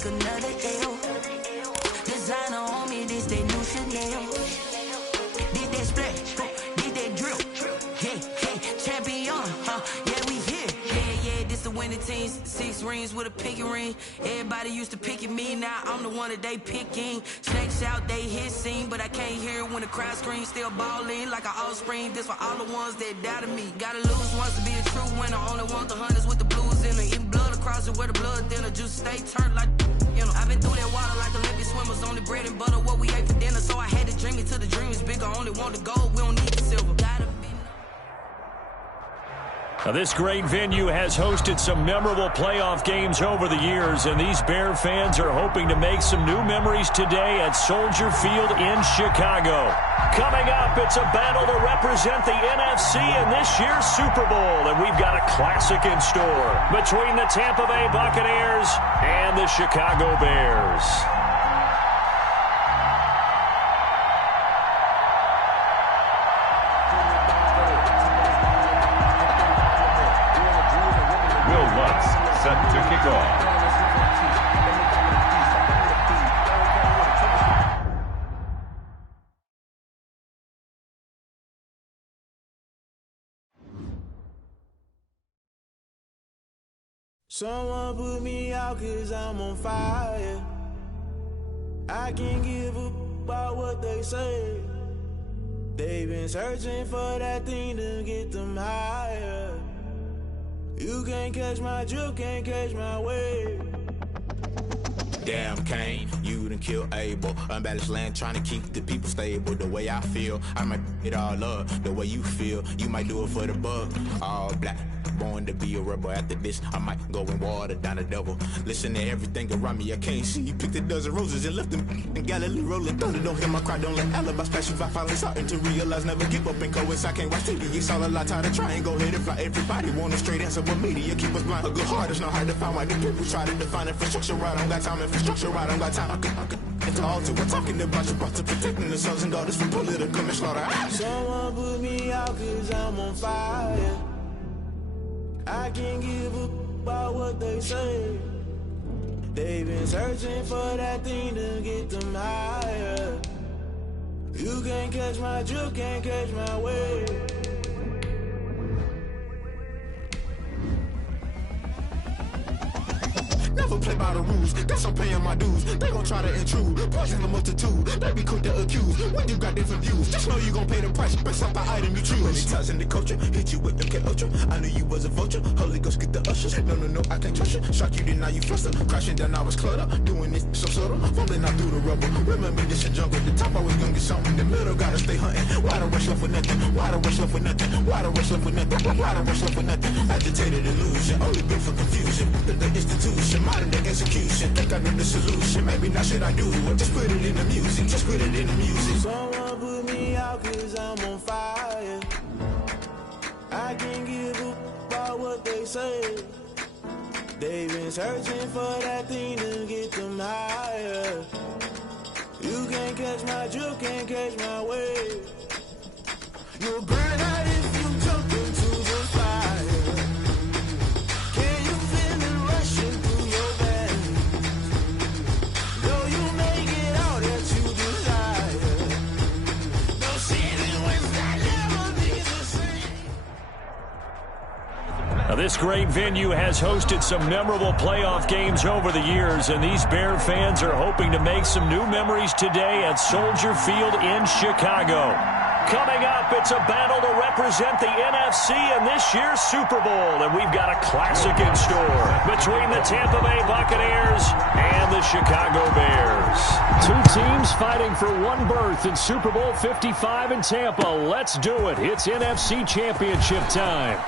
take another L. Designer on me, this they new Chanel. Did that splash, did that drill. Yeah, champion, yeah, we here. Yeah, this the winning team. 6 rings with a pinky ring. Everybody used to picking me, now I'm the one that they picking. Snakes out, they hissing, but I can't hear when the crowd screams. Still balling like an offspring. This for all the ones that doubted me. Gotta lose once to be a true winner. Only want the hunters with the blues in it. Eating blood across it where the blood thinner. Just stay turned like, you know. I've been through that water like Olympic swimmers. Only bread and butter what we ate for dinner. So I had to dream it till the dream is bigger. Only want the gold, we don't need the silver. Gotta be. Now, this great venue has hosted some memorable playoff games over the years, and these Bear fans are hoping to make some new memories today at Soldier Field in Chicago. Coming up, it's a battle to represent the NFC in this year's Super Bowl, and we've got a classic in store between the Tampa Bay Buccaneers and the Chicago Bears. Set to kick off. Someone put me out 'cause I'm on fire. I can't give up about what they say. They've been searching for that thing to get them higher. You can't catch my drift, can't catch my wave. Damn, Kane, you done killed Abel. Unbalanced land, trying to keep the people stable. The way I feel, I might it all up. The way you feel, you might do it for the buck. All black, born to be a rebel. After this, I might go and water down the devil. Listen to everything around me, I can't see. Picked a dozen roses and left them in Galilee rolling thunder. Don't hear my cry, don't let alibis pass you by. Finally starting to realize, never give up and coincide. Can't watch TV, it's all a lot. Tired of trying, go ahead and fly. Everybody want a straight answer, but media keep us blind. A good heart is not hard to find. Why the people try to define infrastructure right? I don't got time, infrastructure right, I don't got time. I could into altar. We're talking about you, brought to protecting the sons and daughters from political manslaughter. Someone put me out 'cause I'm on fire. I can't give up about what they say. They've been searching for that thing to get them higher. You can't catch my drift, can't catch my wave. Never play by the rules, guess I'm paying my dues. They gon' try to intrude, poison the multitude. They be quick to accuse, when you got different views. Just know you gon' pay the price, based off the item you choose. Many times in the culture, hit you with MK Ultra. I knew you was a vulture, Holy Ghost get the ushers. No, I can't trust you. Shock you, then now you fluster. Crashing down, I was cluttered. Doing this so subtle, falling out through the rubble. Remember this in jungle, the top I was gonna get something. The middle gotta stay hunting. Why the rush left for nothing? Why the rush left for nothing? Why the rush left for nothing? Why the rush left for nothing? Agitated illusion, only built for confusion. The institution, modern day execution. Think I know the solution. Maybe now should I do it? Just put it in the music. Just put it in the music. Someone put me out 'cause I'm on fire. I can't give up about what they say. They've been searching for that thing to get them higher. You can't catch my drift, can't catch my wave. You'll burn out if you jump into the fire. Can you feel it rushing through your veins? Though you make it all that you desire. No ceiling when that never be the same. Now, this great venue has hosted some memorable playoff games over the years, and these Bear fans are hoping to make some new memories today at Soldier Field in Chicago. Coming up, it's a battle to represent the NFC in this year's Super Bowl, and we've got a classic in store between the Tampa Bay Buccaneers and the Chicago Bears. Two teams fighting for one berth in Super Bowl 55 in Tampa. Let's do it. It's NFC Championship time.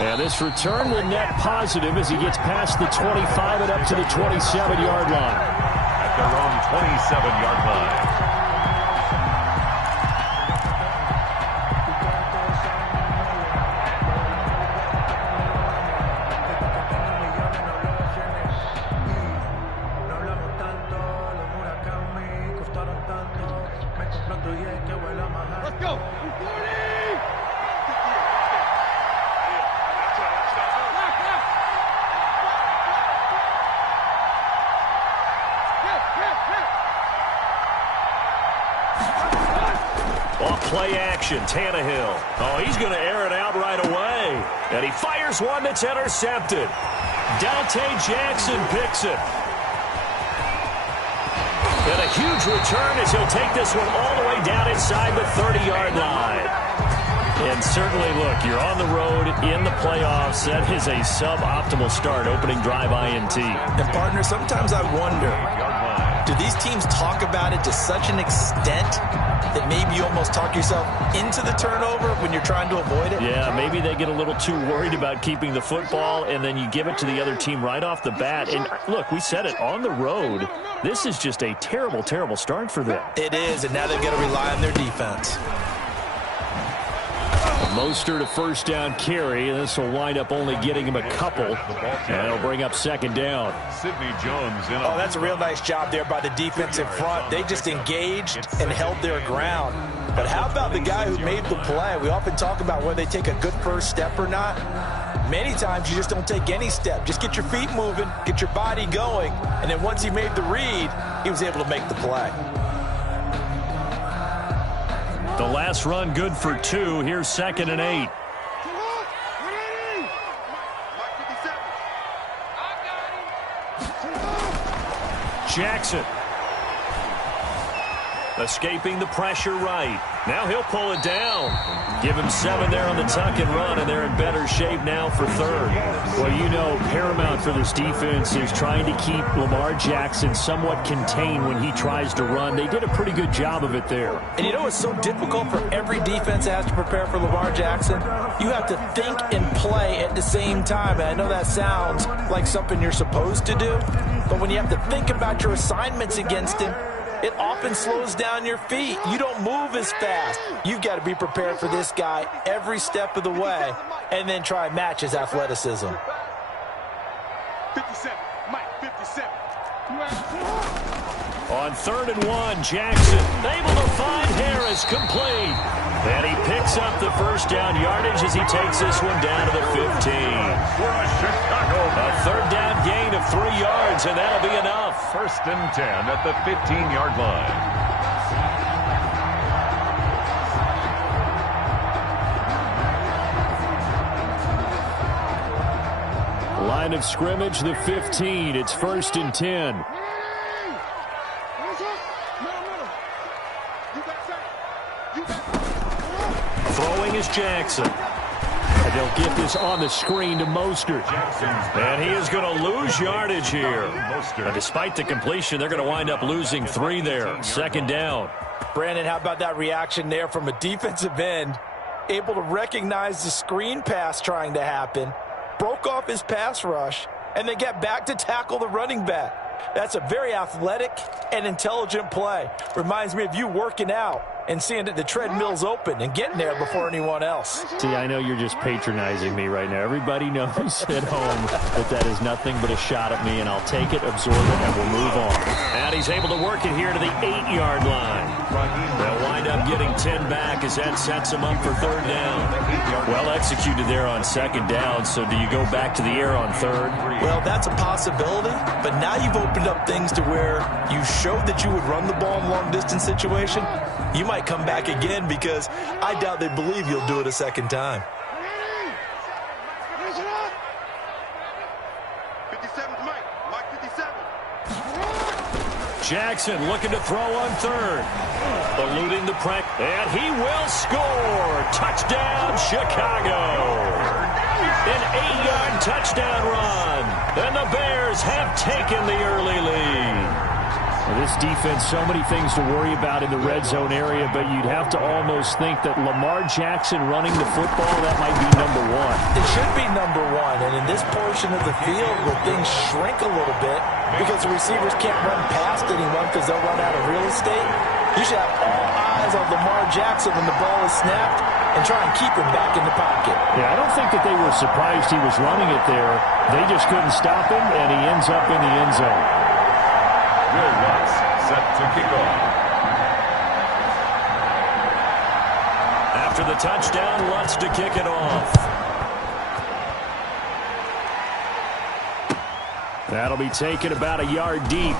And this return will net positive as he gets past the 25 and up to the 27-yard line. At their own 27-yard line. Let's go. action. Tannehill. Oh, he's going to air it out right away. And he fires one that's intercepted. Dante Jackson picks it. And a huge return as he'll take this one all the way down inside the 30-yard line. And certainly, look, you're on the road in the playoffs. That is a suboptimal start, opening drive INT. And, partner, sometimes I wonder, do these teams talk about it to such an extent that maybe you almost talk yourself into the turnover when you're trying to avoid it? Yeah, maybe they get a little too worried about keeping the football, and then you give it to the other team right off the bat. And, look, we said it, on the road, this is just a terrible, terrible start for them. It is, and now they've got to rely on their defense. Mostert a first down carry, and this will wind up only getting him a couple, and it'll bring up second down. Sidney Jones in. Oh, that's a real nice job there by the defensive front. They just engaged and held their ground. But how about the guy who made the play? We often talk about whether they take a good first step or not. Many times you just don't take any step. Just get your feet moving, get your body going, and then once he made the read, he was able to make the play. The last run good for 2. Here's 2nd and 8. Jackson. Escaping the pressure right. Now he'll pull it down. Give him 7 there on the tuck and run, and they're in better shape now for 3rd. Well, you know, paramount for this defense is trying to keep Lamar Jackson somewhat contained when he tries to run. They did a pretty good job of it there. And you know it's so difficult for every defense that has to prepare for Lamar Jackson? You have to think and play at the same time. And I know that sounds like something you're supposed to do, but when you have to think about your assignments against him, it often slows down your feet. You don't move as fast. You've got to be prepared for this guy every step of the way and then try and match his athleticism. 57, Mike, 57. On 3rd and 1, Jackson able to find Harris, complete. And he picks up the first down yardage as he takes this one down to the 15. A 3rd down gain of 3 yards, and that'll be enough. 1st and 10 at the 15-yard line. Line of scrimmage, the 15. It's 1st and 10. Throwing is Jackson. And they'll get this on the screen to Mostert. And he is going to lose yardage here. But despite the completion, they're going to wind up losing 3 there. 2nd down. Brandon, how about that reaction there from a defensive end? Able to recognize the screen pass trying to happen. Broke off his pass rush. And then get back to tackle the running back. That's a very athletic and intelligent play. Reminds me of you working out and seeing that the treadmill's open and getting there before anyone else. See, I know you're just patronizing me right now. Everybody knows at home that is nothing but a shot at me, and I'll take it, absorb it, and we'll move on. And he's able to work it here to the 8-yard line. They'll wind up getting 10 back as that sets him up for 3rd down. Well executed there on 2nd down, so do you go back to the air on 3rd? Well, that's a possibility, but now you've opened up things to where you showed that you would run the ball in long-distance situation. You might come back again because I doubt they believe you'll do it a 2nd time. 57, Mike 57. Jackson looking to throw on 3rd. Eluding the pressure, and he will score. Touchdown, Chicago. An 8-yard touchdown run. And the Bears have taken the early lead. Well, this defense, so many things to worry about in the red zone area, but you'd have to almost think that Lamar Jackson running the football, that might be number 1. It should be number 1, and in this portion of the field where things shrink a little bit because the receivers can't run past anyone because they'll run out of real estate, you should have all eyes on Lamar Jackson when the ball is snapped and try and keep him back in the pocket. Yeah, I don't think that they were surprised he was running it there. They just couldn't stop him, and he ends up in the end zone. Will Lutz set to kick off. After the touchdown, Lutz to kick it off. That'll be taken about a yard deep.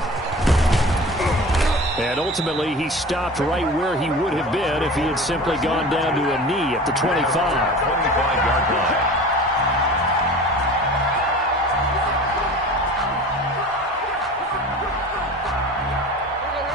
And ultimately, he stopped right where he would have been if he had simply gone down to a knee at the 25. 25-yard line.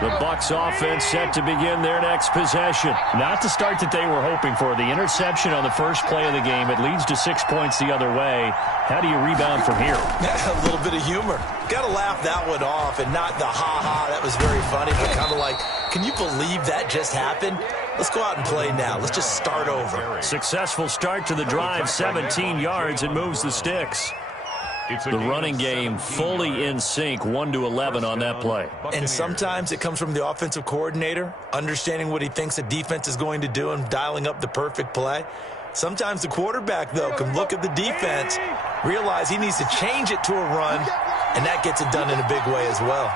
The Bucs offense set to begin their next possession. Not the start that they were hoping for. The interception on the first play of the game. It leads to 6 points the other way. How do you rebound from here? A little bit of humor. Got to laugh that one off, and not the ha-ha. That was very funny, but kind of like, can you believe that just happened? Let's go out and play now. Let's just start over. Successful start to the drive. 17 yards and moves the sticks. The running game fully in sync, 1-11 on that play. And sometimes it comes from the offensive coordinator, understanding what he thinks the defense is going to do and dialing up the perfect play. Sometimes the quarterback, though, can look at the defense, realize he needs to change it to a run, and that gets it done in a big way as well.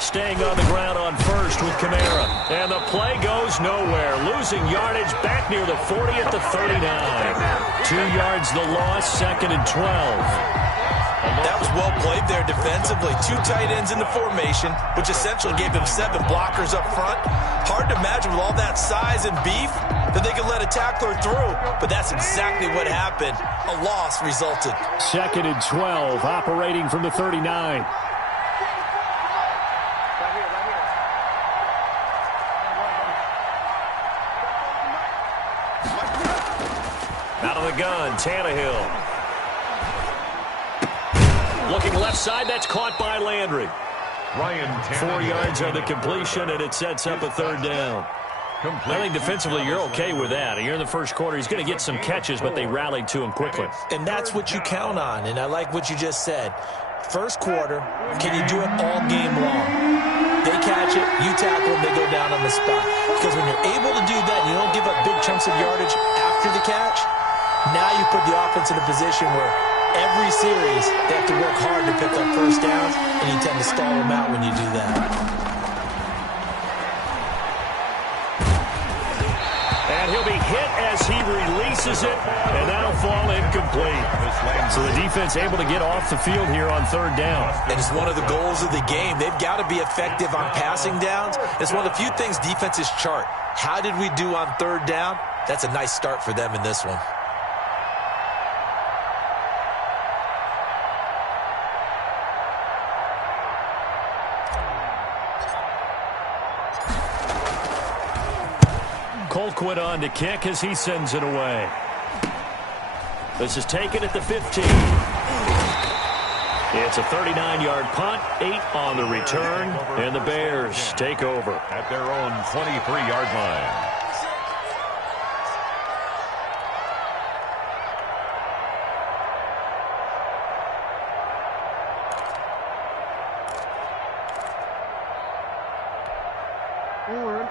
Staying on the ground on first with Kamara. And the play goes nowhere. Losing yardage back near the 40 at the 39. 2 yards the loss, 2nd and 12. That was well played there defensively. 2 tight ends in the formation, which essentially gave him 7 blockers up front. Hard to imagine with all that size and beef that they could let a tackler through. But that's exactly what happened. A loss resulted. 2nd and 12, operating from the 39. Out of the gun, Tannehill. Looking left side, that's caught by Landry. 4 yards on the completion, and it sets up a 3rd down. I think defensively you're okay with that. You're in the first quarter. He's going to get some catches, but they rallied to him quickly. And that's what you count on, and I like what you just said. First quarter, can you do it all game long? They catch it, you tackle them, they go down on the spot. Because when you're able to do that and you don't give up big chunks of yardage after the catch, now you put the offense in a position where every series they have to work hard to pick up first downs, and you tend to stall them out when you do that. And he'll be hit as he releases it, and that'll fall incomplete. So the defense able to get off the field here on 3rd down. And it's one of the goals of the game. They've got to be effective on passing downs. It's one of the few things defenses chart. How did we do on 3rd down? That's a nice start for them in this one. Colquitt on to kick as he sends it away. This is taken at the 15. It's a 39-yard punt, 8 on the return, and the Bears take over at their own 23-yard line.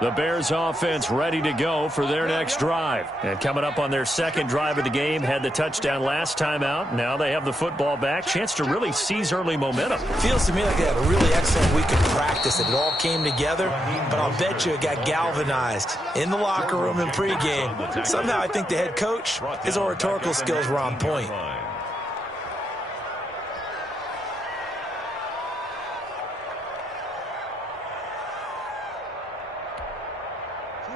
The Bears offense ready to go for their next drive. And coming up on their 2nd drive of the game, had the touchdown last time out. Now they have the football back. Chance to really seize early momentum. Feels to me like they had a really excellent week of practice. It all came together, but I'll bet you it got galvanized in the locker room and pregame. Somehow I think the head coach, his oratorical skills were on point.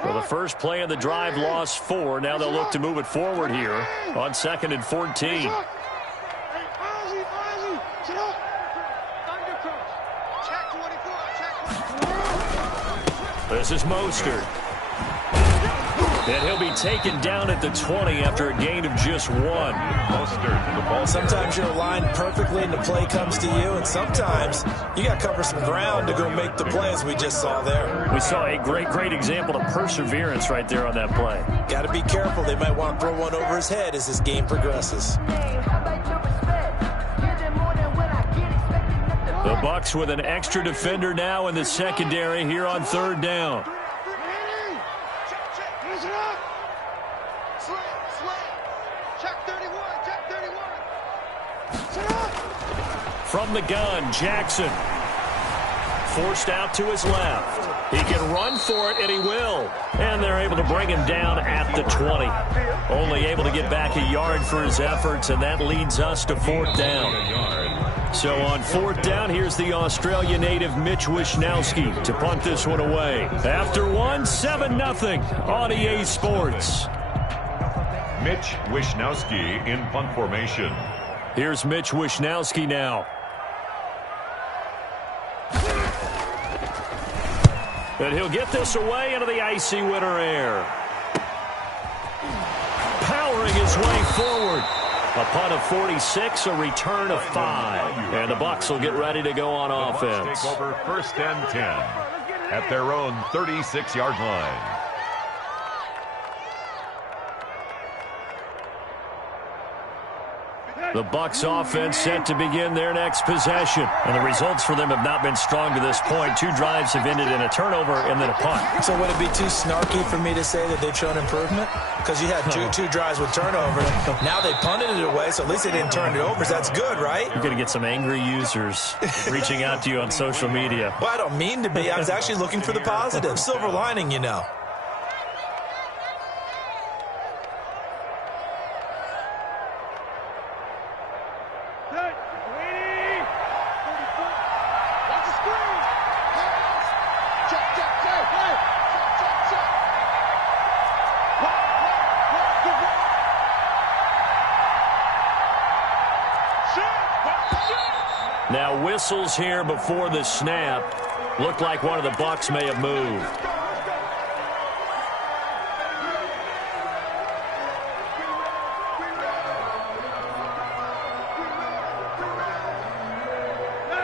Well, the first play of the drive lost 4. Now they'll look to move it forward here on 2nd and 14. This is Mostert. And he'll be taken down at the 20 after a gain of just 1. Mostert, the ball. Sometimes you're aligned perfectly and the play comes to you, and sometimes you got to cover some ground to go make the play, as we just saw there. We saw a great example of perseverance right there on that play. Got to be careful. They might want to throw one over his head as this game progresses. The Bucs with an extra defender now in the secondary here on 3rd down. From the gun, Jackson. forced out to his left. He can run for it, and he will. And they're able to bring him down at the 20. Only able to get back a yard for his efforts, and that leads us to 4th down. So on 4th down, here's the Australia native Mitch Wishnowsky to punt this one away. After 7-0 on EA Sports. Mitch Wishnowsky in punt formation. Here's Mitch Wishnowsky now. And he'll get this away into the icy winter air. Powering his way forward. A punt of 46, a return of 5. And the Bucs will get ready to go on offense. Take over 1st and 10 at their own 36-yard line. The Bucs offense set to begin their next possession. And the results for them have not been strong to this point. 2 drives have ended in a turnover and then a punt. So would it be too snarky for me to say that they've shown improvement? Because you had two drives with turnover. Now they punted it away, so at least they didn't turn it over. So that's good, right? You're going to get some angry users reaching out to you on social media. Well, I don't mean to be. I was actually looking for the positive. Silver lining, you know. Now whistles here before the snap. Looked like one of the Bucs may have moved.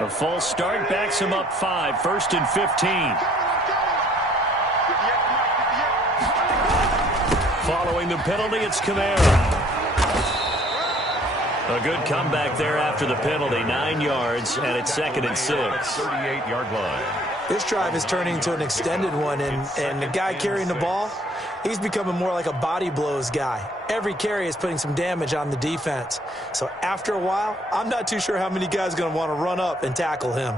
A false start backs him up 5, 1st and 15. Following the penalty, it's Kamara. A good comeback there after the penalty, 9 yards, and it's 2nd and 6. 38-yard line. This drive is turning into an extended one, and the guy carrying the ball, he's becoming more like a body blows guy. Every carry is putting some damage on the defense. So after a while, I'm not too sure how many guys are going to want to run up and tackle him.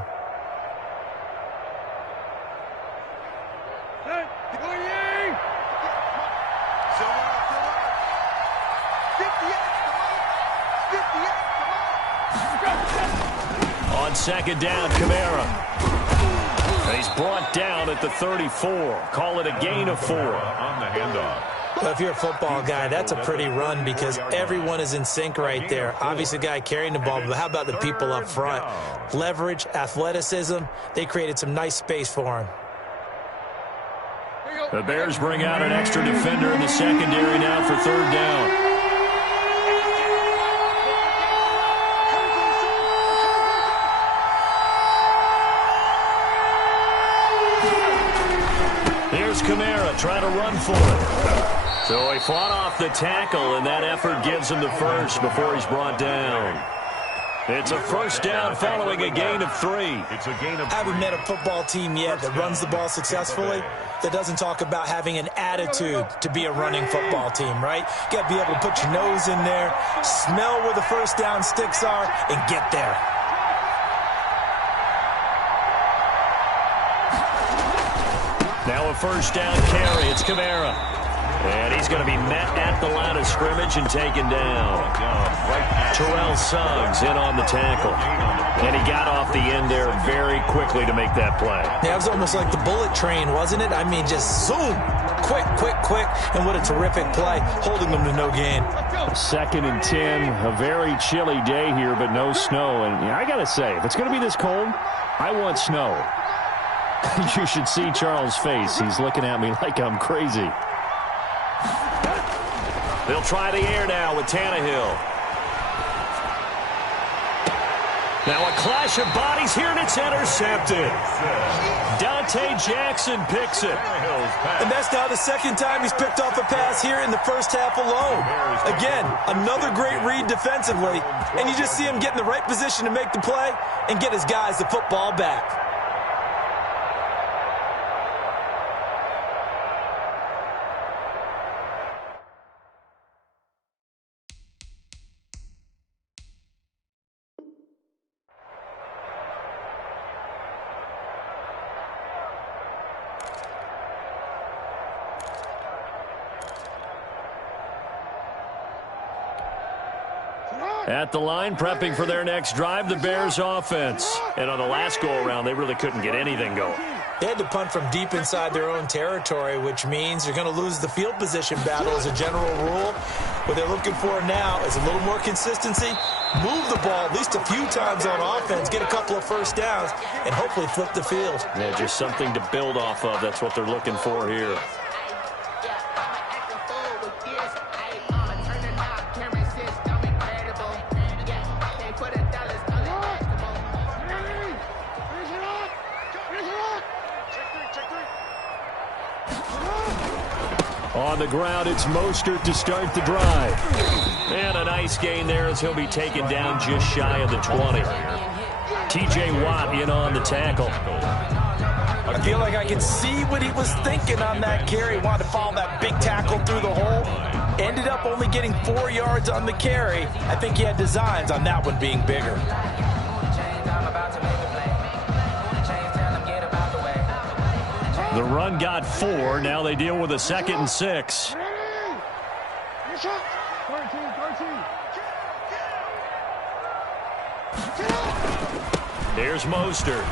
On 2nd down, Kamara. He's brought down at the 34. Call it a gain of 4. On the handoff. Well, if you're a football guy, that's a pretty run because everyone is in sync right there. Obviously, the guy carrying the ball, but how about the people up front? Leverage, athleticism, they created some nice space for him. The Bears bring out an extra defender in the secondary now for 3rd down. Here's Kamara trying to run for it. So he fought off the tackle, and that effort gives him the first before he's brought down. It's a 1st down following a gain of 3. It's a gain of 3. I haven't met a football team yet that runs the ball successfully that doesn't talk about having an attitude to be a running football team, right? You got to be able to put your nose in there, smell where the 1st down sticks are, and get there. Now a 1st down carry. It's Kamara. And he's going to be met at the line of scrimmage and taken down. Terrell Suggs in on the tackle. And he got off the end there very quickly to make that play. Yeah, it was almost like the bullet train, wasn't it? I mean, just zoom. Quick, quick, quick. And what a terrific play, holding them to no gain. 2nd and 10. A very chilly day here, but no snow. And I got to say, if it's going to be this cold, I want snow. You should see Charles' face. He's looking at me like I'm crazy. They'll try the air now with Tannehill. Now a clash of bodies here, and it's intercepted. Dante Jackson picks it. And that's now the 2nd time he's picked off a pass here in the 1st half alone. Again, another great read defensively, and you just see him get in the right position to make the play and get his guys the football back. At the line, prepping for their next drive, the Bears offense. And on the last go-around, they really couldn't get anything going. They had to punt from deep inside their own territory, which means you're going to lose the field position battle as a general rule. What they're looking for now is a little more consistency, move the ball at least a few times on offense, get a couple of first downs, and hopefully flip the field. Yeah, just something to build off of. That's what they're looking for here. On the ground, it's Mostert to start the drive. And a nice gain there as he'll be taken down just shy of the 20. T.J. Watt in on the tackle. I feel like I can see what he was thinking on that carry. Wanted to follow that big tackle through the hole. Ended up only getting 4 yards on the carry. I think he had designs on that one being bigger. The run got 4. Now they deal with a 2nd and 6. Here's Mostert.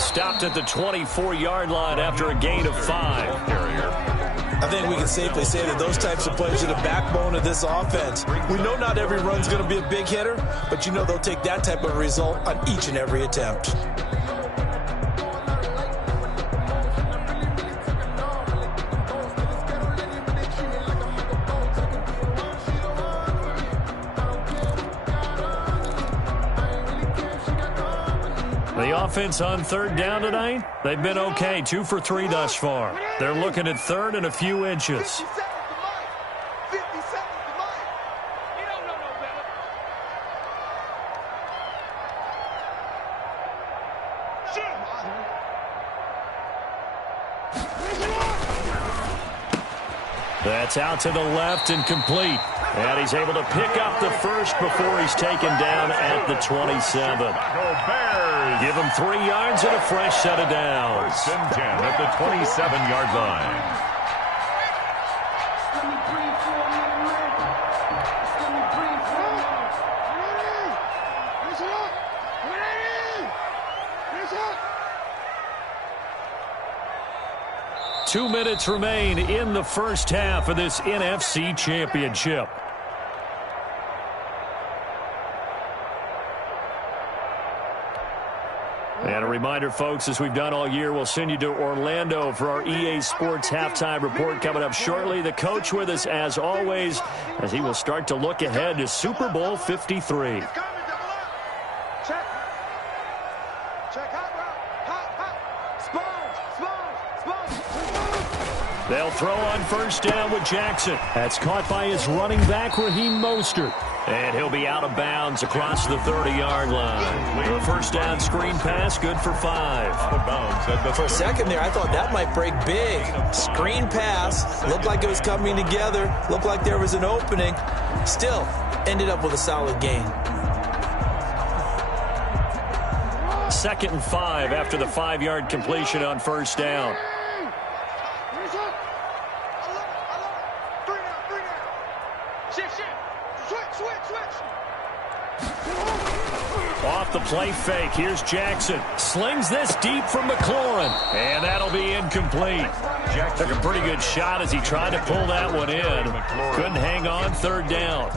Stopped at the 24-yard line after a gain of 5. I think we can safely say that those types of plays are the backbone of this offense. We know not every run's going to be a big hitter, but you know they'll take that type of result on each and every attempt. The offense on 3rd down tonight, they've been okay, 2 for 3 thus far. They're looking at 3rd and a few inches. That's out to the left and complete. And he's able to pick up the first before he's taken down at the 27. Give him 3 yards and a fresh set of downs. 1st and 10 at the 27-yard line. Two minutes remain in the first half of this NFC Championship. And a reminder, folks, as we've done all year, we'll send you to Orlando for our EA Sports Halftime Report coming up shortly. The coach with us, as always, as he will start to look ahead to Super Bowl 53. They'll throw on 1st down with Jackson. That's caught by his running back, Raheem Mostert. And he'll be out of bounds across the 30-yard line. The 1st down screen pass, good for 5. For a second there, I thought that might break big. Screen pass, looked like it was coming together, looked like there was an opening. Still, ended up with a solid gain. 2nd and 5 after the 5-yard completion on 1st down. Off the play fake, here's Jackson. Slings this deep from McLaurin, and that'll be incomplete. Took a pretty good shot as he tried to pull that one in. Couldn't hang on, 3rd down.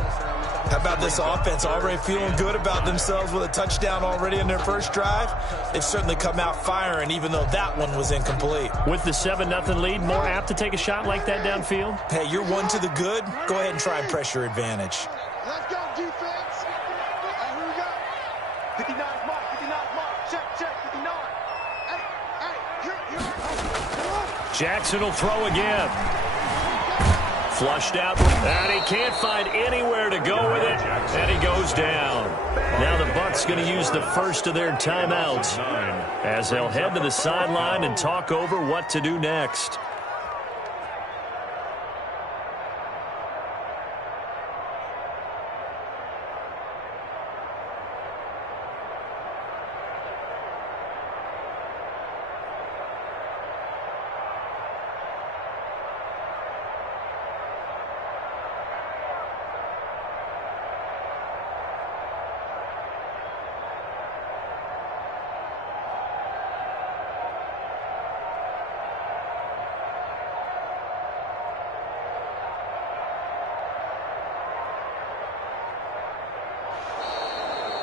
How about this offense already feeling good about themselves with a touchdown already in their first drive? They've certainly come out firing, even though that one was incomplete. With the 7-0 lead, more apt to take a shot like that downfield? Hey, you're 1 to the good. Go ahead and try and press your advantage. Let's go, defense. Hey, here we go. 59 mark, 59 mark. Check, 59. Hey, Jackson will throw again. Flushed out, and he can't find anywhere to go with it, and he goes down. Now the Bucs going to use the first of their timeouts as they'll head to the sideline and talk over what to do next.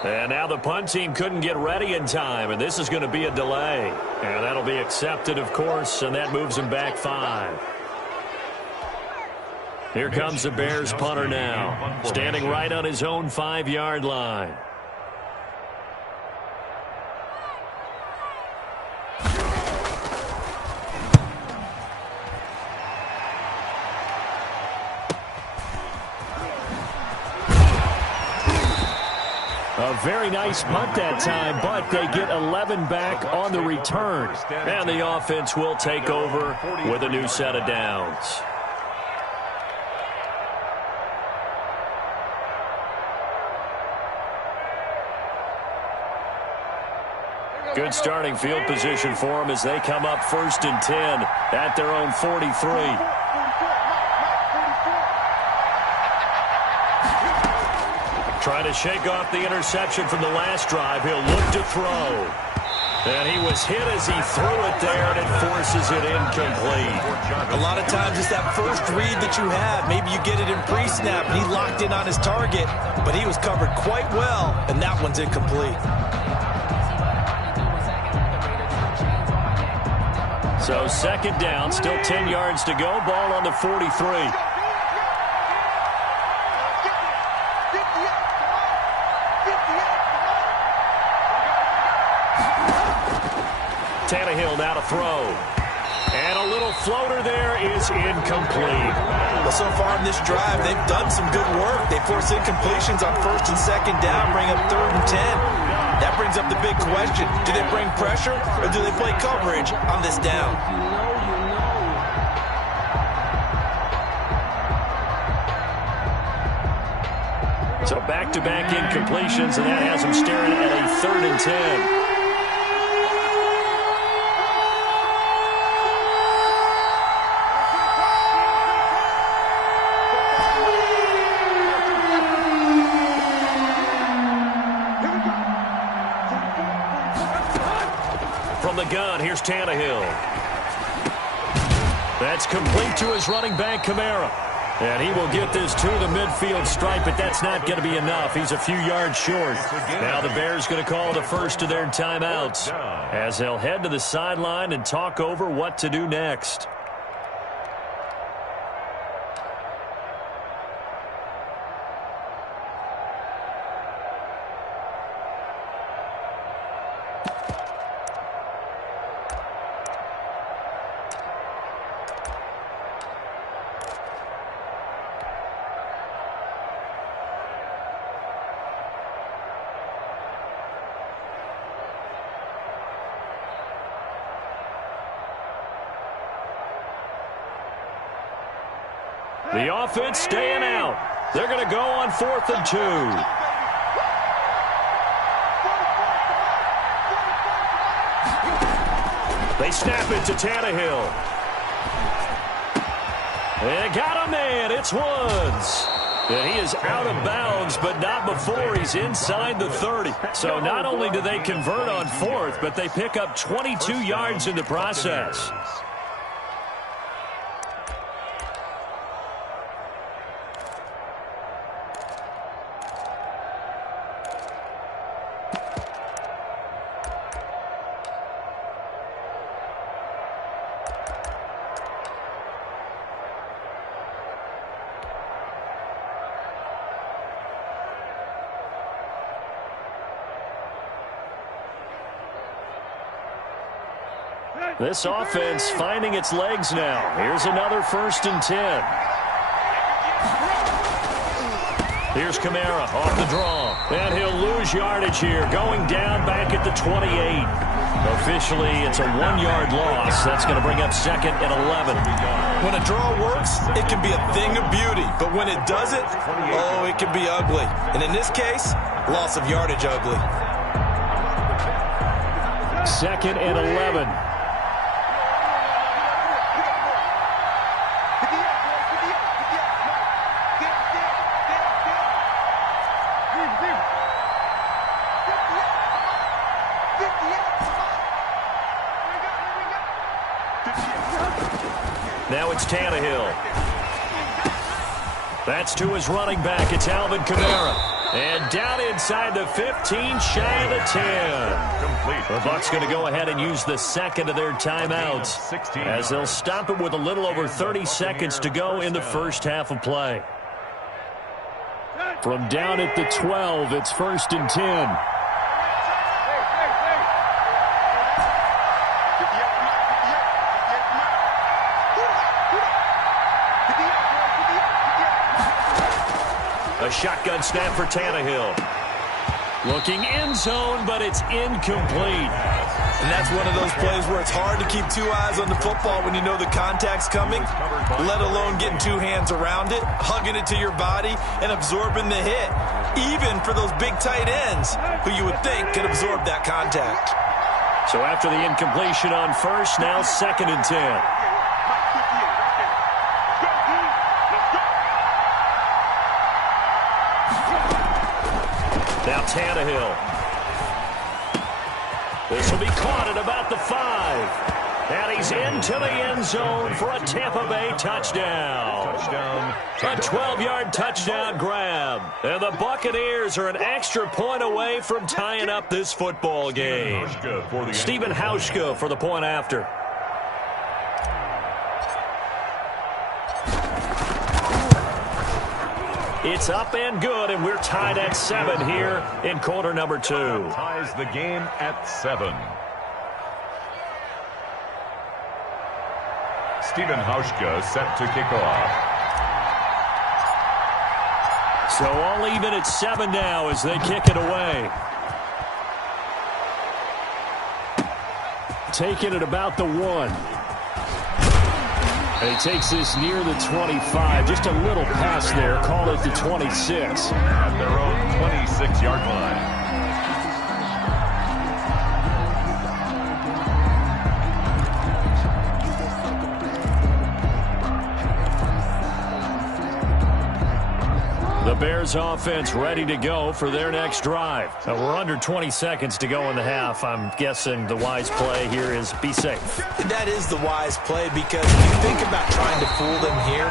And now the punt team couldn't get ready in time, and this is going to be a delay. And that'll be accepted, of course, and that moves him back 5. Here comes the Bears punter now, standing right on his own 5-yard line. A very nice punt that time, but they get 11 back on the return. And the offense will take over with a new set of downs. Good starting field position for them as they come up 1st and 10 at their own 43. Trying to shake off the interception from the last drive. He'll look to throw. And he was hit as he threw it there, and it forces it incomplete. A lot of times it's that first read that you have. Maybe you get it in pre-snap, and he locked in on his target, but he was covered quite well, and that one's incomplete. So 2nd down, still 10 yards to go. Ball on the 43. Tannehill now to throw. And a little floater there is incomplete. Well, so far in this drive, they've done some good work. They force incompletions on 1st and 2nd down, bring up 3rd and 10. That brings up the big question. Do they bring pressure or do they play coverage on this down? So back-to-back incompletions, and that has them staring at a 3rd and 10. From the gun, here's Tannehill. That's complete to his running back, Kamara. And he will get this to the midfield stripe, but that's not going to be enough. He's a few yards short. Now the Bears going to call the first of their timeouts as they'll head to the sideline and talk over what to do next. The offense staying out. They're going to go on 4th and 2. They snap it to Tannehill. And got a man. It's Woods. And he is out of bounds, but not before he's inside the 30. So not only do they convert on 4th, but they pick up 22 yards in the process. This offense finding its legs now. Here's another 1st and 10. Here's Kamara off the draw. And he'll lose yardage here, going down back at the 28. Officially, it's a 1-yard loss. That's going to bring up 2nd and 11. When a draw works, it can be a thing of beauty. But when it doesn't, oh, it can be ugly. And in this case, loss of yardage ugly. 2nd and 11. Now it's Tannehill. That's to his running back. It's Alvin Kamara. And down inside the 15, shy of the 10. The Bucs going to go ahead and use the second of their timeouts as they'll stop it with a little over 30 seconds to go in the first half of play. From down at the 12, it's 1st and 10. A shotgun snap for Tannehill. Looking end zone, but it's incomplete. And that's one of those plays where it's hard to keep 2 eyes on the football when you know the contact's coming, let alone getting 2 hands around it, hugging it to your body, and absorbing the hit, even for those big tight ends who you would think could absorb that contact. So after the incompletion on first, now 2nd and 10. Now Tannehill. This will be caught at about the 5. And he's into the end zone for a Tampa Bay touchdown. A 12-yard touchdown grab. And the Buccaneers are an extra point away from tying up this football game. Stephen Hauschka for the point after. It's up and good, and we're tied at 7 here in quarter number 2. Ties the game at 7. Stephen Hauschka set to kick off. So all even at 7 now as they kick it away. Taking it about the 1. And he takes this near the 25. Just a little pass there. Call it the 26. At their own 26-yard line. The Bears offense ready to go for their next drive. We're under 20 seconds to go in the half. I'm guessing the wise play here is be safe. That is the wise play because if you think about trying to fool them here,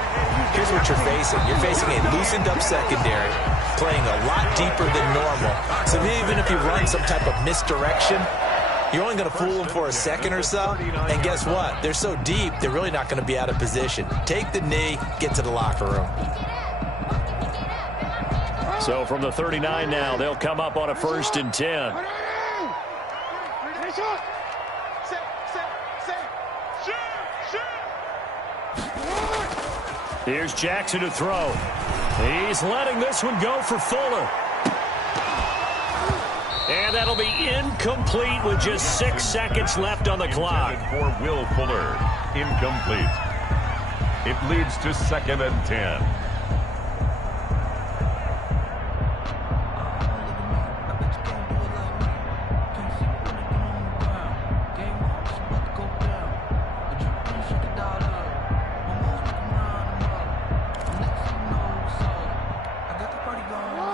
here's what you're facing. You're facing a loosened up secondary, playing a lot deeper than normal. So even if you run some type of misdirection, you're only going to fool them for a second or so. And guess what? They're so deep, they're really not going to be out of position. Take the knee, get to the locker room. So from the 39 now, they'll come up on a 1st and 10. Here's Jackson to throw. He's letting this one go for Fuller. And that'll be incomplete with just 6 seconds left on the clock. For Will Fuller, incomplete. It leads to 2nd and 10.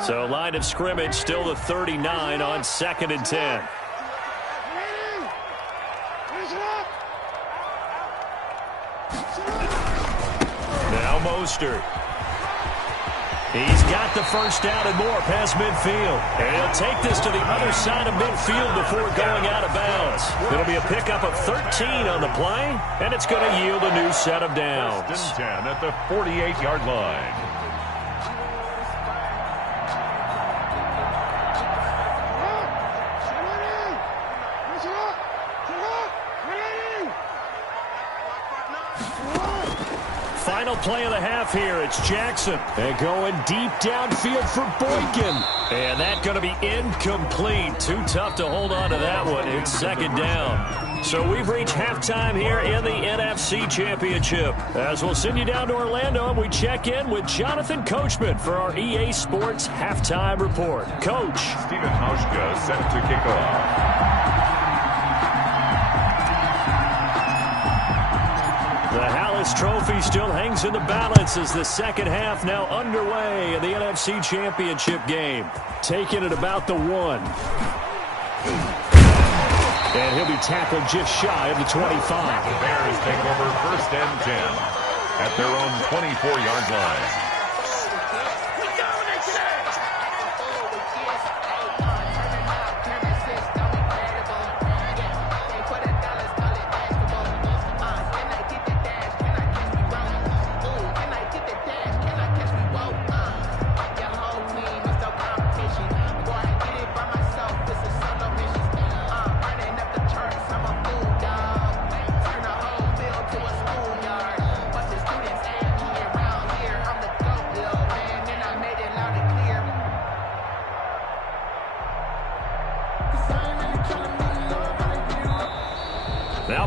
So line of scrimmage still the 39 on 2nd and 10. Now Mostert. He's got the first down and more past midfield. And he'll take this to the other side of midfield before going out of bounds. It'll be a pickup of 13 on the play, and it's going to yield a new set of downs. 1st and 10 at the 48-yard line. Final play of the half here. It's Jackson. And going deep downfield for Boykin. And that's going to be incomplete. Too tough to hold on to that one. It's 2nd down. So we've reached halftime here in the NFC Championship. As we'll send you down to Orlando, and we check in with Jonathan Coachman for our EA Sports Halftime Report. Coach. Stephen Hauschka set to kick off. The Hallis Trophy still hangs in the balance as the second half now underway in the NFC Championship game. Taking it about the 1. And he'll be tackled just shy of the 25. The Bears take over 1st and 10 at their own 24-yard line.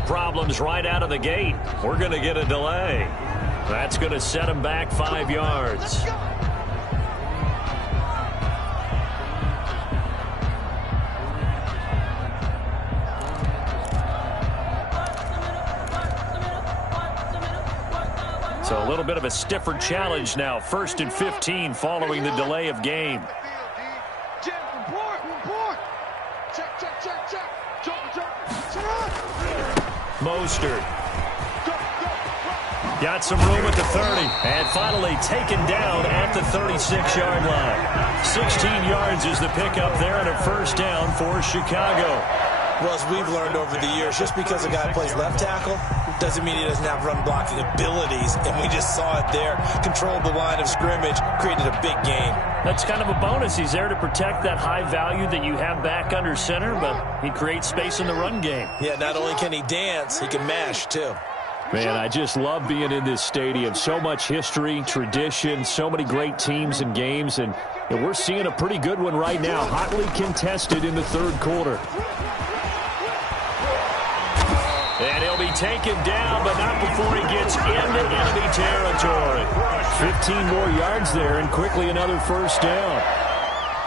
problems right out of the gate. We're going to get a delay. That's going to set them back 5 yards. So a little bit of a stiffer challenge now. 1st and 15 following the delay of game. Mostert. Got some room at the 30. And finally taken down at the 36-yard line. 16 yards is the pickup there and a first down for Chicago. Well, as we've learned over the years, just because a guy plays left tackle doesn't mean he doesn't have run blocking abilities, and we just saw it there. Controlled the line of scrimmage, created a big game. That's kind of a bonus. He's there to protect that high value that you have back under center, but he creates space in the run game. Yeah, not only can he dance, he can mash, too. Man, I just love being in this stadium. So much history, tradition, so many great teams and games, and we're seeing a pretty good one right now, hotly contested in the 3rd quarter. And he'll be taken down, but not before he gets into enemy territory. 15 more yards there, and quickly another first down.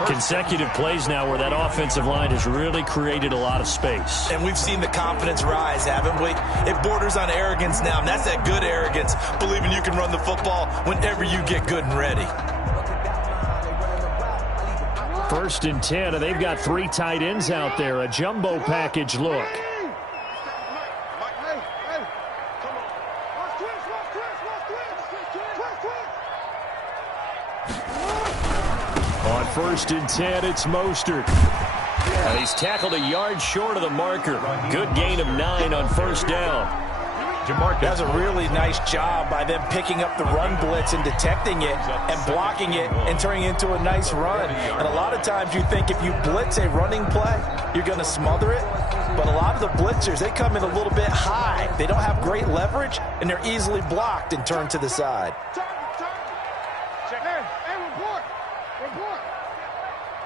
Consecutive plays now where that offensive line has really created a lot of space. And we've seen the confidence rise, haven't we? It borders on arrogance now, and that's that good arrogance, believing you can run the football whenever you get good and ready. 1st and 10, and they've got 3 tight ends out there. A jumbo package look. On 1st and 10, it's Mostert. And he's tackled a yard short of the marker. Good gain of 9 on 1st down. That's a really nice job by them picking up the run blitz and detecting it and blocking it and turning it into a nice run. And a lot of times you think if you blitz a running play, you're going to smother it. But a lot of the blitzers, they come in a little bit high. They don't have great leverage, and they're easily blocked and turned to the side.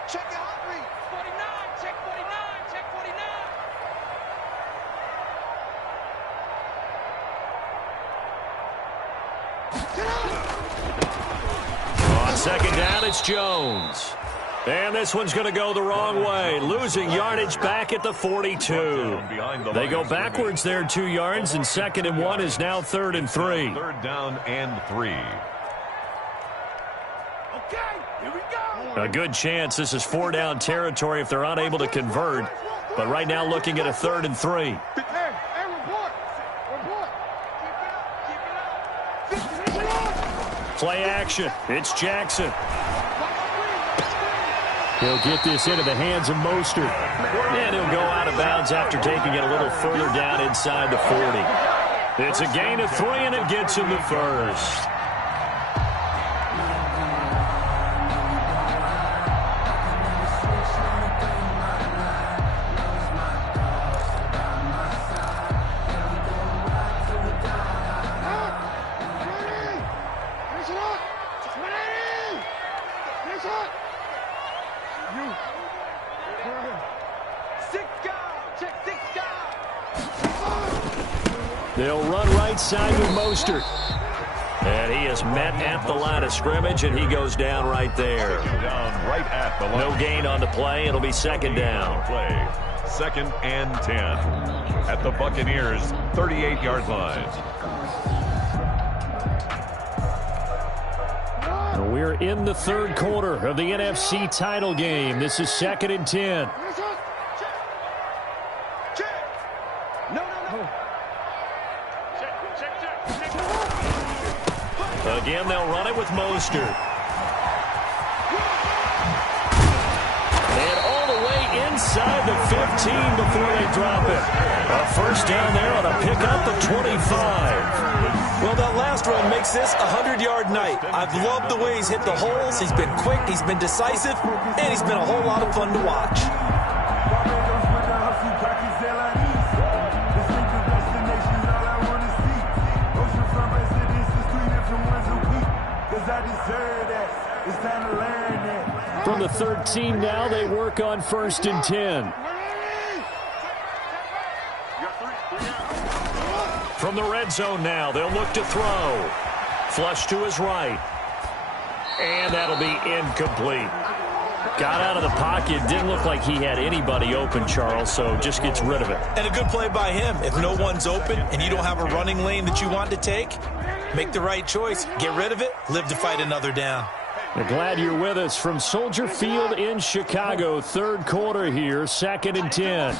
Check your heart rate. 49, check 49, check 49. On 2nd down, it's Jones. And this one's going to go the wrong way. Losing yardage back at the 42. They go backwards there 2 yards, and 2nd and 1 is now 3rd and 3. 3rd down and 3. A good chance this is 4-down territory if they're unable to convert. But right now looking at a 3rd and 3. Play action. It's Jackson. He'll get this into the hands of Mostert. And he'll go out of bounds after taking it a little further down inside the 40. It's a gain of 3, and it gets him the first. They'll run right side with Mostert. And he is met at the line of scrimmage, and he goes down right there. Down right at the line. No gain on the play. It'll be 2nd down. Play. 2nd and 10 at the Buccaneers' 38-yard line. We're in the 3rd quarter of the NFC title game. This is 2nd and 10. Again, they'll run it with Mostert. And all the way inside the 15 before they drop it. A first down there on a pickup of 25. Well, that last run makes this a 100-yard night. I've loved the way he's hit the holes. He's been quick, he's been decisive, and he's been a whole lot of fun to watch. From the 13 now, they work on 1st and 10. From the red zone now, they'll look to throw. Flush to his right. And that'll be incomplete. Got out of the pocket. Didn't look like he had anybody open, Charles, so just gets rid of it. And a good play by him. If no one's open and you don't have a running lane that you want to take, make the right choice. Get rid of it. Live to fight another down. We're glad you're with us from Soldier Field in Chicago. Third quarter here, 2nd and 10.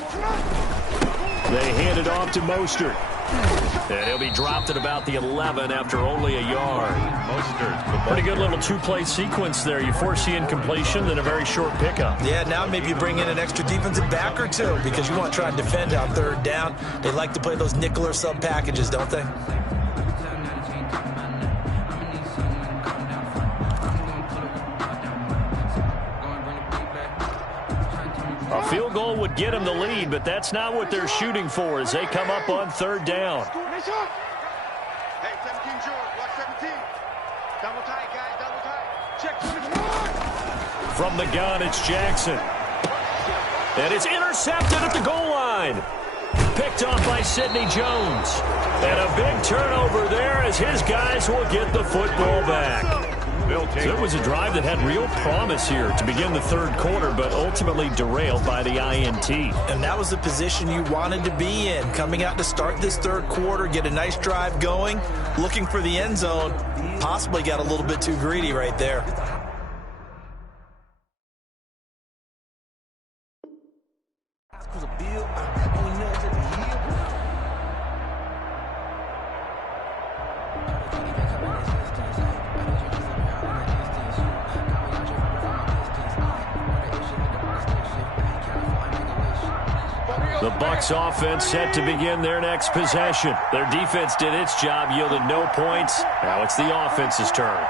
They hand it off to Mostert. And he'll be dropped at about the 11 after only a yard. Pretty good little two-play sequence there. You force the incompletion, then a very short pickup. Yeah, now maybe you bring in an extra defensive back or two because you want to try and defend on 3rd down. They like to play those nickel or sub packages, don't they? A field goal would get them the lead, but that's not what they're shooting for as they come up on 3rd down. Hey, 17 George, watch 17. Double tight, guys, double tight. Check 21. From the gun, it's Jackson. And it's intercepted at the goal line. Picked off by Sidney Jones. And a big turnover there as his guys will get the football back. So it was a drive that had real promise here to begin the 3rd quarter, but ultimately derailed by the INT. And that was the position you wanted to be in. Coming out to start this 3rd quarter, get a nice drive going, looking for the end zone. Possibly got a little bit too greedy right there. The Bucs offense set to begin their next possession. Their defense did its job, yielded no points. Now it's the offense's turn.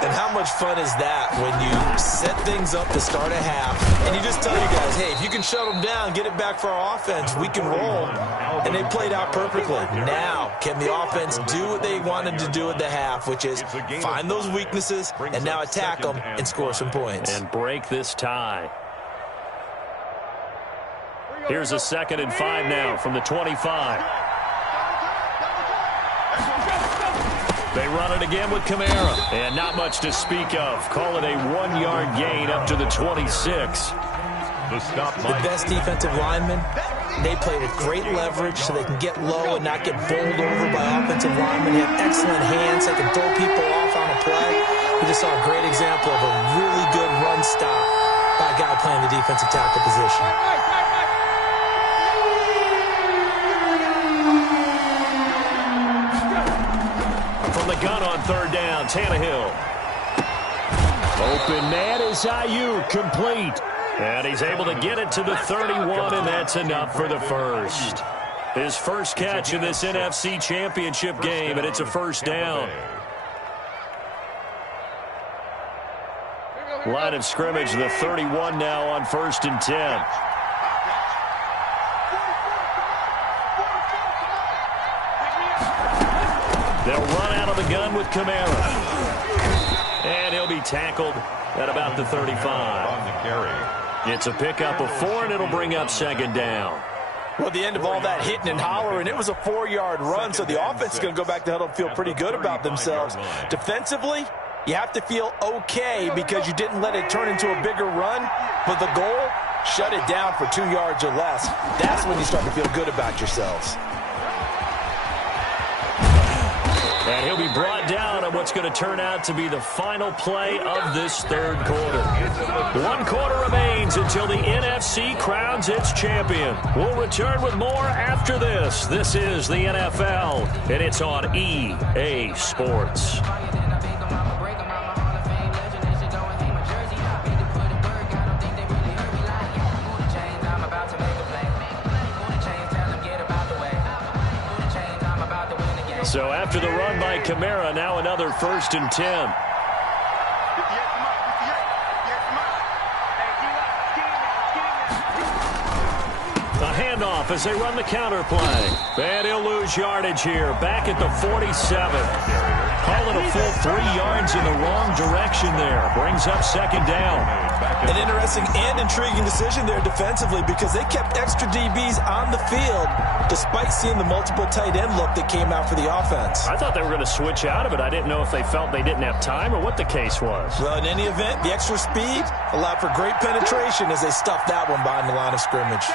And how much fun is that when you set things up to start a half and you just tell you guys, hey, if you can shut them down, get it back for our offense, we can roll. And they played out perfectly. Now, can the offense do what they wanted to do at the half, which is find those weaknesses and now attack them and score some points. And break this tie. Here's a 2nd and 5 now from the 25. They run it again with Kamara. And not much to speak of. Call it a 1-yard gain up to the 26. The best defensive linemen, they play with great leverage so they can get low and not get bowled over by offensive linemen. They have excellent hands. They can throw people off on a play. We just saw a great example of a really good run stop by a guy playing the defensive tackle position. From the gun on 3rd down, Tannehill. Open man is Ayuk, complete. And he's able to get it to the 31, and that's enough for the first. His first catch in this NFC Championship game, and it's a 1st down. Line of scrimmage, the 31 now on 1st and 10. They'll run out of the gun with Kamara. And he'll be tackled at about the 35. It's a pickup of 4, and it'll bring up 2nd down. Well, at the end of all that hitting and hollering, it was a 4-yard run, so the offense is going to go back to huddle and feel pretty good about themselves. Defensively, you have to feel okay because you didn't let it turn into a bigger run, but the goal, shut it down for 2 yards or less. That's when you start to feel good about yourselves. And he'll be brought down on what's going to turn out to be the final play of this 3rd quarter. 1 quarter remains until the NFC crowns its champion. We'll return with more after this. This is the NFL, and it's on EA Sports. So after the run by Kamara, now another 1st and 10. A handoff as they run the counter play. And he'll lose yardage here. Back at the 47. hauling a full 3 yards in the wrong direction there. Brings up second down. An interesting and intriguing decision there defensively because they kept extra DBs on the field despite seeing the multiple tight end look that came out for the offense. I thought they were going to switch out of it. I didn't know if they felt they didn't have time or what the case was. Well, in any event, the extra speed allowed for great penetration as they stuffed that one behind the line of scrimmage.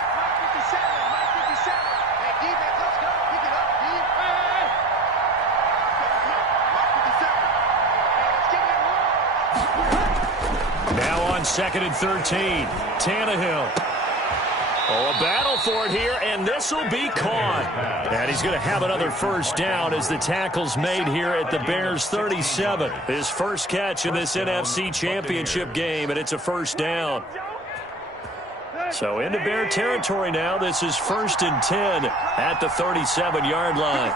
Now on 2nd and 13, Tannehill. Oh, a battle for it here, and this will be caught. And he's going to have another first down as the tackle's made here at the Bears' 37. His first catch in this NFC Championship game, and it's a first down. So into Bear territory now. This is 1st and 10 at the 37-yard line.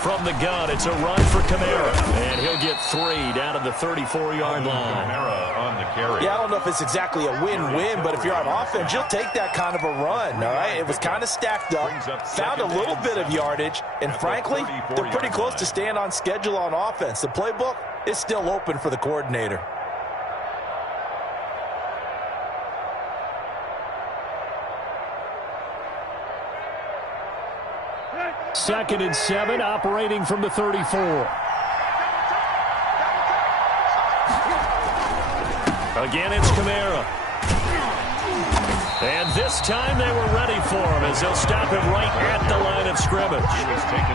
From the gun, it's a run for Kamara, and he'll get 3 down to the 34-yard line. On the carry. Yeah, I don't know if it's exactly a win-win, but if you're on offense, you'll take that kind of a run, all right? It was kind of stacked up, found a little bit of yardage, and frankly, they're pretty close to staying on schedule on offense. The playbook is still open for the coordinator. Second and 7, operating from the 34. Again, it's Kamara. And this time they were ready for him as they'll stop him right at the line of scrimmage.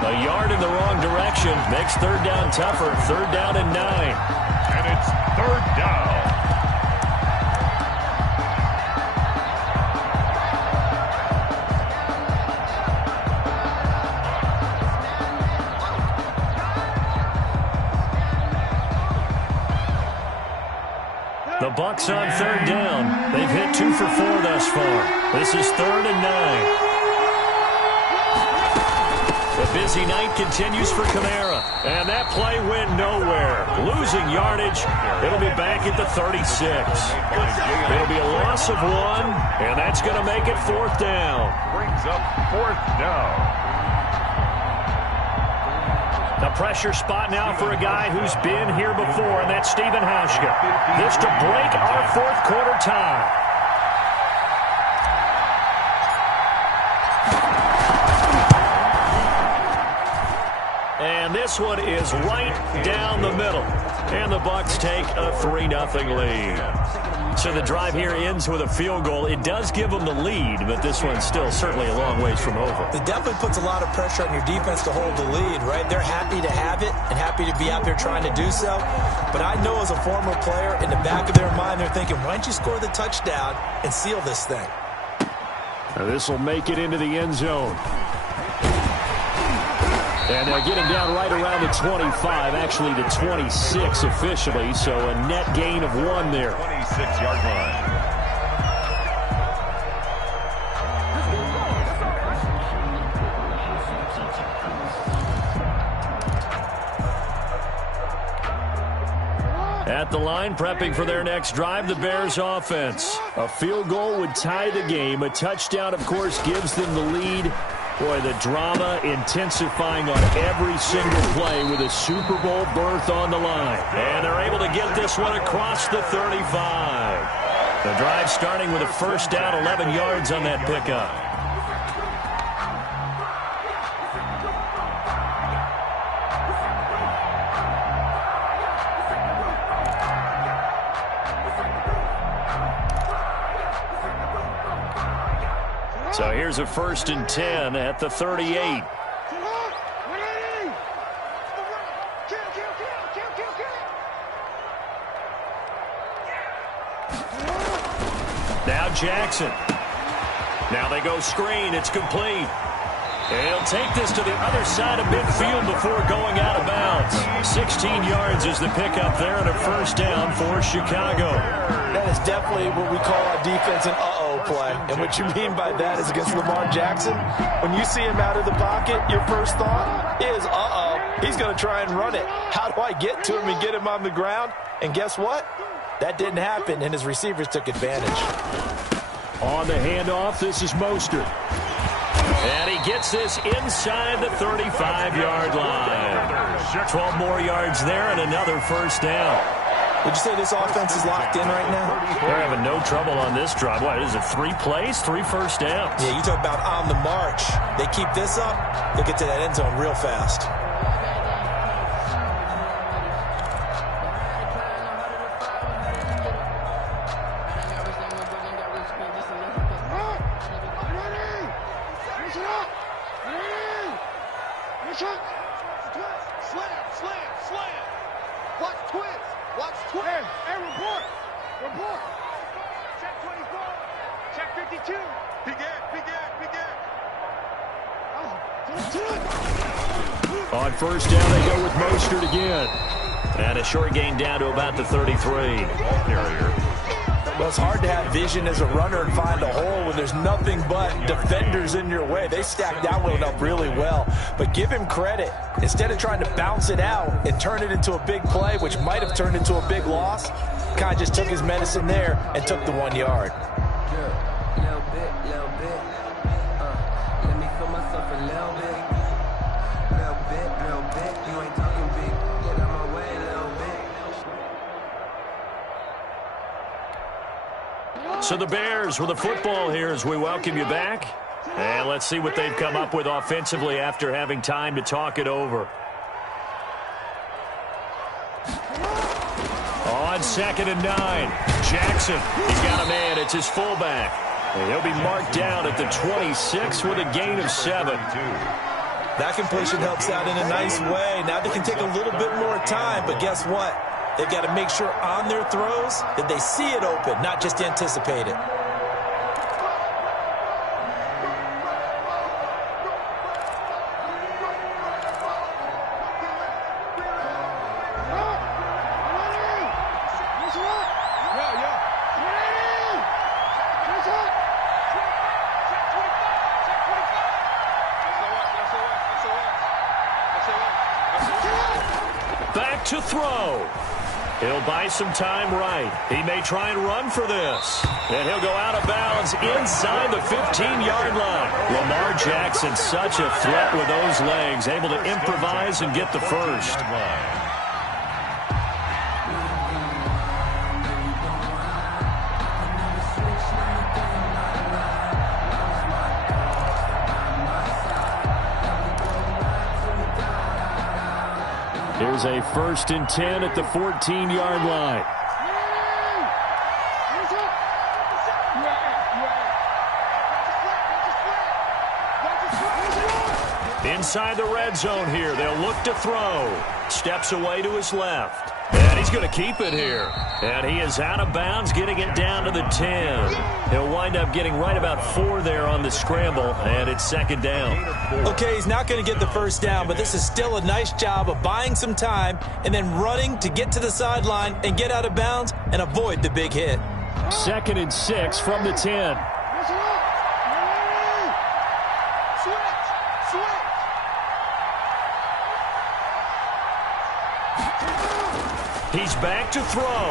A yard in the wrong direction makes 3rd down tougher. 3rd down and 9. And it's 3rd down. The Bucs on 3rd down. They've hit 2 for 4 thus far. This is 3rd and 9. The busy night continues for Kamara. And that play went nowhere. Losing yardage. It'll be back at the 36. It'll be a loss of 1, and that's going to make it 4th down. Brings up 4th down. The pressure spot now for a guy who's been here before, and that's Stephen Hauschka. This to break our 4th quarter tie. And this one is right down the middle. And the Bucs take a 3-0 lead. So the drive here ends with a field goal. It does give them the lead, but this one's still certainly a long ways from over. It definitely puts a lot of pressure on your defense to hold the lead, right? They're happy to have it and happy to be out there trying to do so. But I know as a former player, in the back of their mind, they're thinking, why don't you score the touchdown and seal this thing? Now this will make it into the end zone. And they'll get him down right around the 25, actually the 26 officially, so a net gain of 1 there. 26-yard line. At the line, prepping for their next drive, the Bears offense. A field goal would tie the game. A touchdown, of course, gives them the lead. Boy, the drama intensifying on every single play with a Super Bowl berth on the line. And they're able to get this one across the 35. The drive starting with a first down, 11 yards on that pickup. So here's a 1st and 10 at the 38. Now Jackson. Now they go screen. It's complete. And he'll take this to the other side of midfield before going out of bounds. 16 yards is the pickup there and a first down for Chicago. That is definitely what we call a defense an uh-oh play. And what you mean by that is against Lamar Jackson, when you see him out of the pocket, your first thought is, uh-oh, he's going to try and run it. How do I get to him and get him on the ground? And guess what? That didn't happen, and his receivers took advantage. On the handoff, this is Mostert. And he gets this inside the 35-yard line. 12 more yards there and another first down. Would you say this offense is locked in right now? They're having no trouble on this drive. What is it, 3 plays, 3 first downs? Yeah, you talk about on the march. They keep this up, they'll get to that end zone real fast. On first down, they go with Mostert again. And a short gain down to about the 33. Well, it's hard to have vision as a runner and find a hole when there's nothing but defenders in your way. They stacked that one up really well. But give him credit. Instead of trying to bounce it out and turn it into a big play, which might have turned into a big loss, kind of just took his medicine there and took the 1 yard. So the Bears with the football here as we welcome you back. And let's see what they've come up with offensively after having time to talk it over. On 2nd and 9, Jackson, he's got a man. It's his fullback. And he'll be marked down at the 26 with a gain of 7. That completion helps out in a nice way. Now they can take a little bit more time, but guess what? They've got to make sure on their throws that they see it open, not just anticipate it. Back to throw. He'll buy some time right. He may try and run for this. And he'll go out of bounds inside the 15-yard line. Lamar Jackson, such a threat with those legs, able to improvise and get the first. Here's a 1st and 10 at the 14-yard line. Inside the red zone here. They'll look to throw. Steps away to his left. And he's going to keep it here. And he is out of bounds, getting it down to the 10. He'll wind up getting right about 4 there on the scramble, and it's 2nd down. Okay, he's not going to get the first down, but this is still a nice job of buying some time and then running to get to the sideline and get out of bounds and avoid the big hit. 2nd and 6 from the 10. He's back to throw.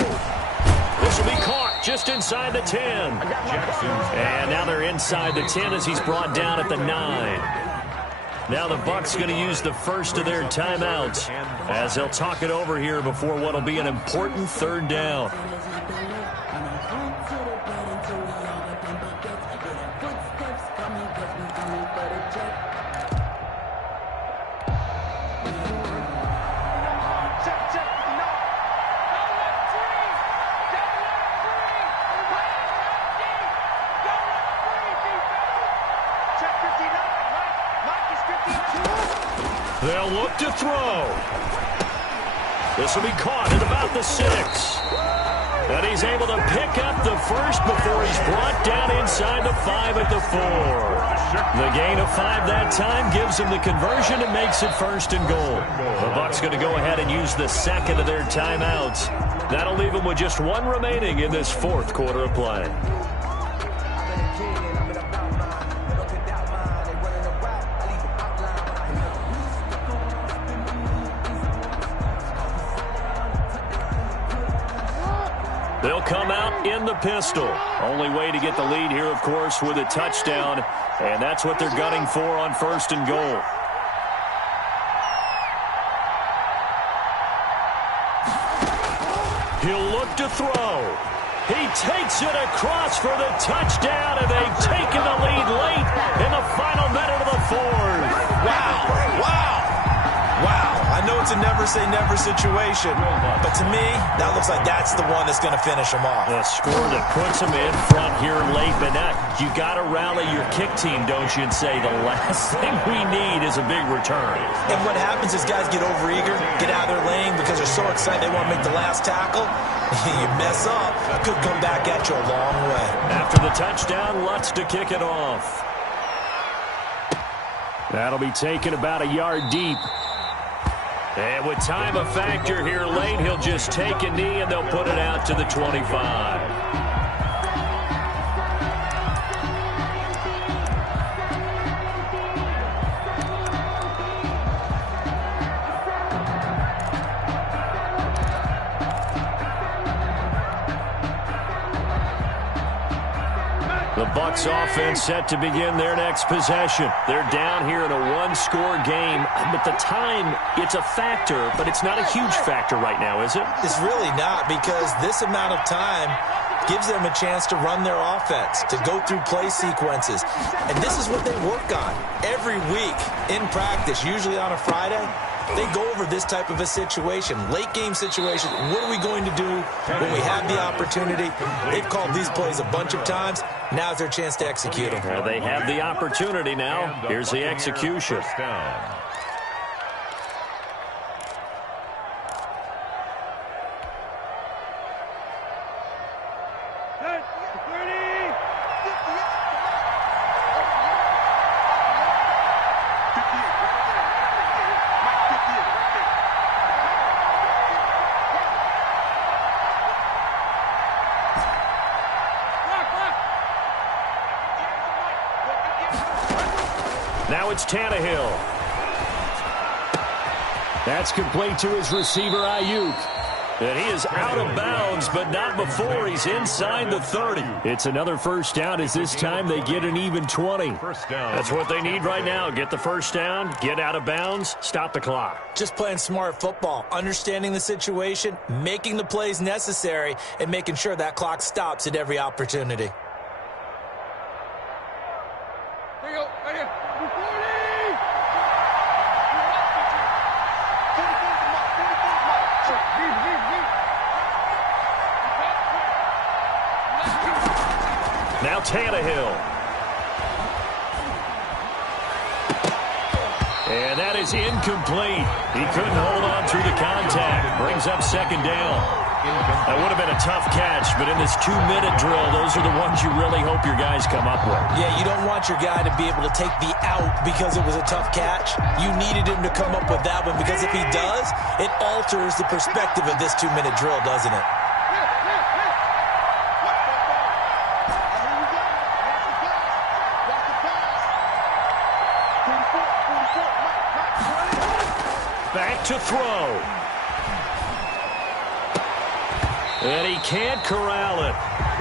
This will be caught just inside the 10. And now they're inside the 10 as he's brought down at the 9. Now the Bucs going to use the first of their timeouts as they'll talk it over here before what will be an important 3rd down. They'll look to throw. This will be caught at about the 6. And he's able to pick up the first before he's brought down inside the 5 at the 4. The gain of 5 that time gives him the conversion and makes it 1st and goal. The Bucs going to go ahead and use the 2nd of their timeouts. That'll leave them with just 1 remaining in this 4th quarter of play. They'll come out in the pistol. Only way to get the lead here, of course, with a touchdown, and that's what they're gunning for on 1st and goal. He'll look to throw. He takes it across for the touchdown, and they've taken the lead late in the final minute of the fourth. Wow, wow, wow. I know it's a never-say-never situation, but to me, that looks like that's the one that's going to finish them off. A score that puts them in front here late, but now you got to rally your kick team, don't you, and say the last thing we need is a big return. And what happens is guys get overeager, get out of their lane because they're so excited they want to make the last tackle. You mess up, it could come back at you a long way. After the touchdown, Lutz to kick it off. That'll be taken about a yard deep. And with time a factor here late, he'll just take a knee and they'll put it out to the 25. The Bucs offense set to begin their next possession. They're down here in a one-score game, but the time, it's a factor, but it's not a huge factor right now, is it? It's really not, because this amount of time gives them a chance to run their offense, to go through play sequences. And this is what they work on every week in practice, usually on a Friday. They go over this type of a situation, late-game situation. What are we going to do when we have the opportunity? They've called these plays a bunch of times. Now's their chance to execute them. Well, they have the opportunity now. Here's the execution. Now it's Tannehill. That's complete to his receiver, Ayuk. And he is out of bounds, but not before he's inside the 30. It's another first down as this time they get an even 20. That's what they need right now. Get the first down, get out of bounds, stop the clock. Just playing smart football, understanding the situation, making the plays necessary, and making sure that clock stops at every opportunity. Now Tannehill. And that is incomplete. He couldn't hold on through the contact. Brings up second down. That would have been a tough catch, but in this 2-minute drill, those are the ones you really hope your guys come up with. Yeah, you don't want your guy to be able to take the out because it was a tough catch. You needed him to come up with that one, because if he does, it alters the perspective of this 2-minute drill, doesn't it? Back to throw. And he can't corral it.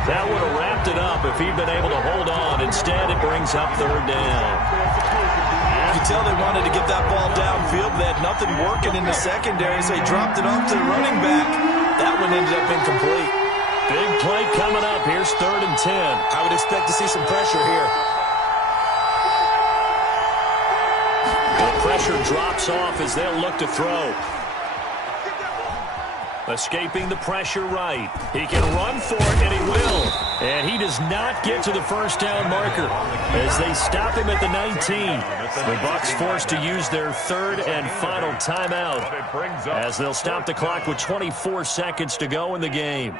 That would have wrapped it up if he'd been able to hold on. Instead, it brings up third down. You can tell they wanted to get that ball downfield. They had nothing working in the secondary, so he dropped it off to the running back. That one ended up incomplete. Big play coming up. Here's 3rd and 10. I would expect to see some pressure here. The pressure drops off as they'll look to throw. Escaping the pressure right. He can run for it, and he will. And he does not get to the first down marker as they stop him at the 19. The Bucs forced to use their 3rd and final timeout as they'll stop the clock with 24 seconds to go in the game.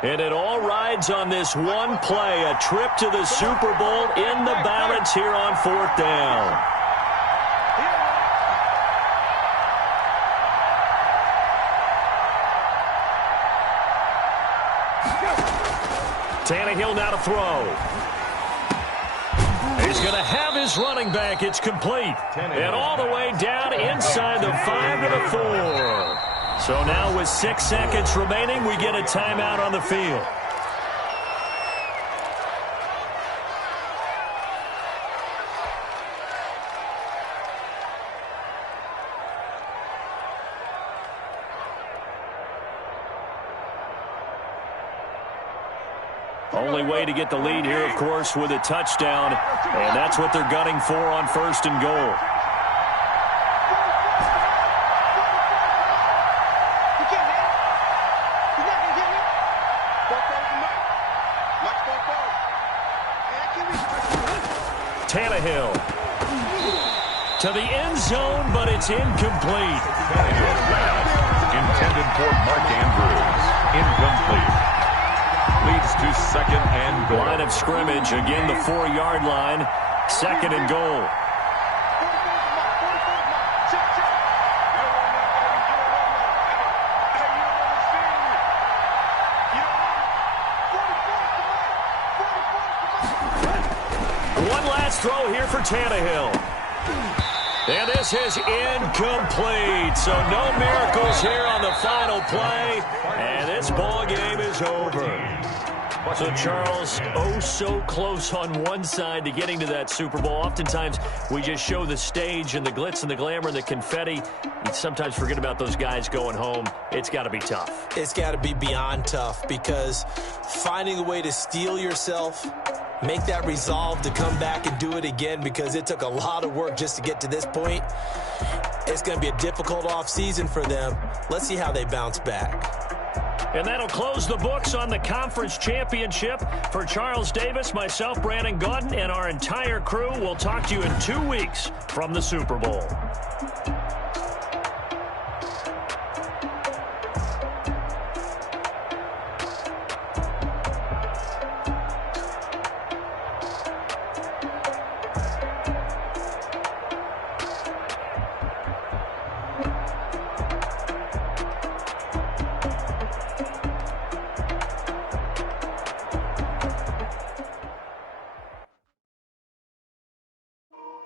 And it all rides on this one play, a trip to the Super Bowl in the balance here on 4th down. Tannehill now to throw. He's He's going to have his running back. It's complete. And all the way down inside the 5 to the 4. So now with 6 seconds remaining, we get a timeout on the field. Only way to get the lead here, of course, with a touchdown. And that's what they're gunning for on 1st and goal. Tannehill to the end zone, but it's incomplete. Intended for Mark Andrews. Incomplete. Leads to 2nd and goal. Line of scrimmage, again the 4-yard line. 2nd and goal. One last throw here for Tannehill. And this is incomplete. So no miracles here on the final play. And this ball game is over. So, Charles, oh so close on one side to getting to that Super Bowl. Oftentimes, we just show the stage and the glitz and the glamour and the confetti. You sometimes forget about those guys going home. It's got to be tough. It's got to be beyond tough, because finding a way to steel yourself, make that resolve to come back and do it again, because it took a lot of work just to get to this point. It's going to be a difficult offseason for them. Let's see how they bounce back. And that'll close the books on the conference championship. For Charles Davis, myself, Brandon Gaudin, and our entire crew, we'll talk to you in 2 weeks from the Super Bowl.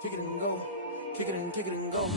Kick it and go. Kick it and go.